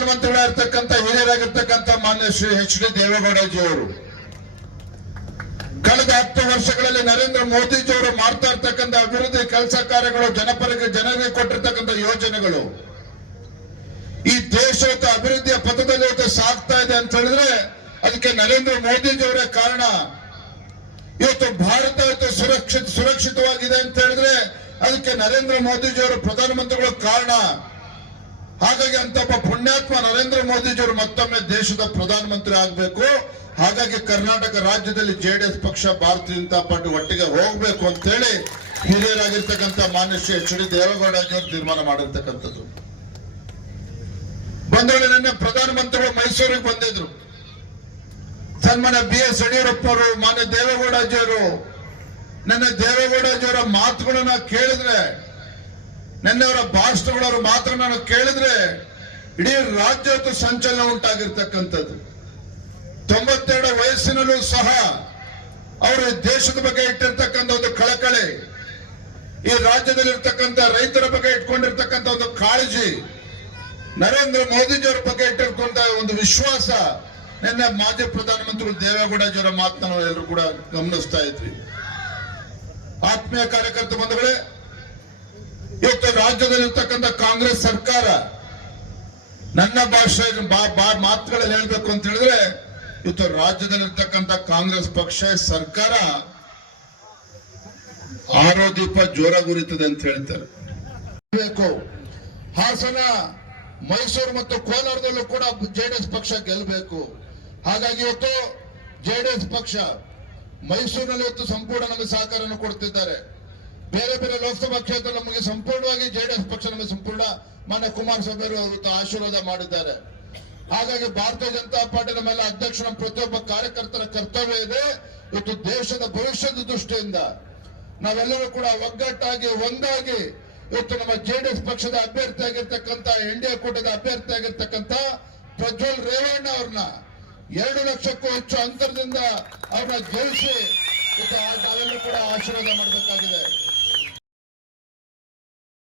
ಪ್ರಧಾನಮಂತ್ರಿಗಳಾಗಿರ್ತಕ್ಕಂಥ ಹಿರಿಯರಾಗಿರ್ತಕ್ಕಂಥ ಮಾನ್ಯ Shri H D ದೇವೇಗೌಡಜಿ ಅವರು ಕಳೆದ ಹತ್ತು ವರ್ಷಗಳಲ್ಲಿ ನರೇಂದ್ರ ಮೋದಿಜಿ ಅವರು ಮಾಡ್ತಾ ಇರ್ತಕ್ಕಂಥ ಅಭಿವೃದ್ಧಿ ಕೆಲಸ ಕಾರ್ಯಗಳು ಜನಪರಿಗೆ ಜನರಿಗೆ ಕೊಟ್ಟಿರ್ತಕ್ಕಂಥ ಯೋಜನೆಗಳು. ಈ ದೇಶ ಅಭಿವೃದ್ಧಿಯ ಪಥದಲ್ಲಿ ಇವತ್ತು ಸಾಗ್ತಾ ಇದೆ ಅಂತ ಹೇಳಿದ್ರೆ ಅದಕ್ಕೆ ನರೇಂದ್ರ ಮೋದಿಜಿ ಅವರೇ ಕಾರಣ. ಇವತ್ತು ಭಾರತ ಇವತ್ತು ಸುರಕ್ಷಿತ ಸುರಕ್ಷಿತವಾಗಿದೆ ಅಂತ ಹೇಳಿದ್ರೆ ಅದಕ್ಕೆ ನರೇಂದ್ರ ಮೋದಿಜಿ ಅವರು ಪ್ರಧಾನಮಂತ್ರಿಗಳು ಕಾರಣ. ಹಾಗಾಗಿ ಅಂತಪ್ಪ ಪುಣ್ಯಾತ್ಮ ನರೇಂದ್ರ ಮೋದಿಜಿಯವರು ಮತ್ತೊಮ್ಮೆ ದೇಶದ ಪ್ರಧಾನಮಂತ್ರಿ ಆಗಬೇಕು. ಹಾಗಾಗಿ ಕರ್ನಾಟಕ ರಾಜ್ಯದಲ್ಲಿ ಜೆಡಿಎಸ್ ಪಕ್ಷ ಭಾರತೀಯ ಜನತಾ ಪಾರ್ಟಿ ಒಟ್ಟಿಗೆ ಹೋಗ್ಬೇಕು ಅಂತ ಹೇಳಿ ಹಿರಿಯರಾಗಿರ್ತಕ್ಕಂಥ ಮಾನ್ಯ ಶ್ರೀ ಎಚ್ ಡಿ ದೇವೇಗೌಡಜಿ ಅವರು ತೀರ್ಮಾನ ಮಾಡಿರ್ತಕ್ಕಂಥದ್ದು. ಬಂದೊಳ್ಳೆ ನಿನ್ನೆ ಪ್ರಧಾನಮಂತ್ರಿಗಳು ಮೈಸೂರಿಗೆ ಬಂದಿದ್ರು. ಸನ್ಮಾನ್ಯ ಬಿ ಎಸ್ ಯಡಿಯೂರಪ್ಪ ಅವರು. ಮಾನ್ಯ ದೇವೇಗೌಡಜಿಯವರು ನನ್ನ ದೇವೇಗೌಡಜಿಯವರ ಮಾತುಗಳನ್ನ ಕೇಳಿದ್ರೆ ನಿನ್ನೆ ಭಾಷಣಗಳವರು ಮಾತ್ರ ನಾನು ಕೇಳಿದ್ರೆ ಇಡೀ ರಾಜ್ಯದ ಸಂಚಲನ ಉಂಟಾಗಿರ್ತಕ್ಕಂಥದ್ದು. ತೊಂಬತ್ತೆರಡು ವಯಸ್ಸಿನಲ್ಲೂ ಸಹ ಅವರು ದೇಶದ ಬಗ್ಗೆ ಇಟ್ಟಿರ್ತಕ್ಕಂಥ ಒಂದು ಕಳಕಳಿ, ಈ ರಾಜ್ಯದಲ್ಲಿರ್ತಕ್ಕಂಥ ರೈತರ ಬಗ್ಗೆ ಇಟ್ಕೊಂಡಿರ್ತಕ್ಕಂಥ ಒಂದು ಕಾಳಜಿ, ನರೇಂದ್ರ ಮೋದಿಜಿಯವರ ಬಗ್ಗೆ ಇಟ್ಟಿರ್ತಕ್ಕಂಥ ಒಂದು ವಿಶ್ವಾಸ ನಿನ್ನೆ ಮಾಜಿ ಪ್ರಧಾನಮಂತ್ರಿ ದೇವೇಗೌಡಜಿಯವರ ಮಾತನ್ನ ಎಲ್ಲರೂ ಕೂಡ ಗಮನಿಸ್ತಾ ಇದ್ವಿ. ಆತ್ಮೀಯ ಕಾರ್ಯಕರ್ತ ಬಂಧುಗಳೇ ಇವತ್ತು ರಾಜ್ಯದಲ್ಲಿರ್ತಕ್ಕಂಥ ಕಾಂಗ್ರೆಸ್ ಸರ್ಕಾರ ನನ್ನ ಭಾಷೆ ಮಾತುಗಳಲ್ಲಿ ಹೇಳ್ಬೇಕು ಅಂತ ಹೇಳಿದ್ರೆ, ಇವತ್ತು ರಾಜ್ಯದಲ್ಲಿರ್ತಕ್ಕಂಥ ಕಾಂಗ್ರೆಸ್ ಪಕ್ಷ, ಸರ್ಕಾರ ಆರೋ ದೀಪ ಜೋರಾಗುರಿತದೆ ಅಂತ ಹೇಳ್ತಾರೆ. ಹಾಸನ, ಮೈಸೂರು ಮತ್ತು ಕೋಲಾರದಲ್ಲೂ ಕೂಡ ಜೆಡಿಎಸ್ ಪಕ್ಷ ಗೆಲ್ಲಬೇಕು. ಹಾಗಾಗಿ ಇವತ್ತು ಜೆಡಿಎಸ್ ಪಕ್ಷ ಮೈಸೂರಿನಲ್ಲಿ ಇವತ್ತು ಸಂಪೂರ್ಣ ನಮಗೆ ಸಹಕಾರವನ್ನು ಕೊಡ್ತಿದ್ದಾರೆ. ಬೇರೆ ಬೇರೆ ಲೋಕಸಭಾ ಕ್ಷೇತ್ರ ನಮಗೆ ಸಂಪೂರ್ಣವಾಗಿ ಜೆಡಿಎಸ್ ಪಕ್ಷ ನಮಗೆ ಸಂಪೂರ್ಣ ಮಾನ್ಯ ಕುಮಾರಸ್ವಾಮಿ ಅವರು ಇವತ್ತು ಆಶೀರ್ವಾದ ಮಾಡಿದ್ದಾರೆ. ಹಾಗಾಗಿ ಭಾರತೀಯ ಜನತಾ ಪಾರ್ಟಿ ನಮ್ಮೆಲ್ಲ ನಮ್ಮ ಪ್ರತಿಯೊಬ್ಬ ಕಾರ್ಯಕರ್ತರ ಕರ್ತವ್ಯ ಇದೆ. ಇವತ್ತು ದೇಶದ ಭವಿಷ್ಯದ ದೃಷ್ಟಿಯಿಂದ ನಾವೆಲ್ಲರೂ ಕೂಡ ಒಗ್ಗಟ್ಟಾಗಿ, ಒಂದಾಗಿ ಇವತ್ತು ನಮ್ಮ ಜೆಡಿಎಸ್ ಪಕ್ಷದ ಅಭ್ಯರ್ಥಿ ಆಗಿರ್ತಕ್ಕಂಥ, ಎನ್ಡಿಎ ಕೂಟದ ಅಭ್ಯರ್ಥಿ ಆಗಿರ್ತಕ್ಕಂಥ ಪ್ರಜ್ವಲ್ ರೇವಣ್ಣ ಅವ್ರನ್ನ ಎರಡು ಲಕ್ಷಕ್ಕೂ ಹೆಚ್ಚು ಅಂತರದಿಂದ ಅವ್ರನ್ನ ಗೆಲ್ಲಿಸಿ ನಾವೆಲ್ಲರೂ ಕೂಡ ಆಶೀರ್ವಾದ ಮಾಡಬೇಕಾಗಿದೆ.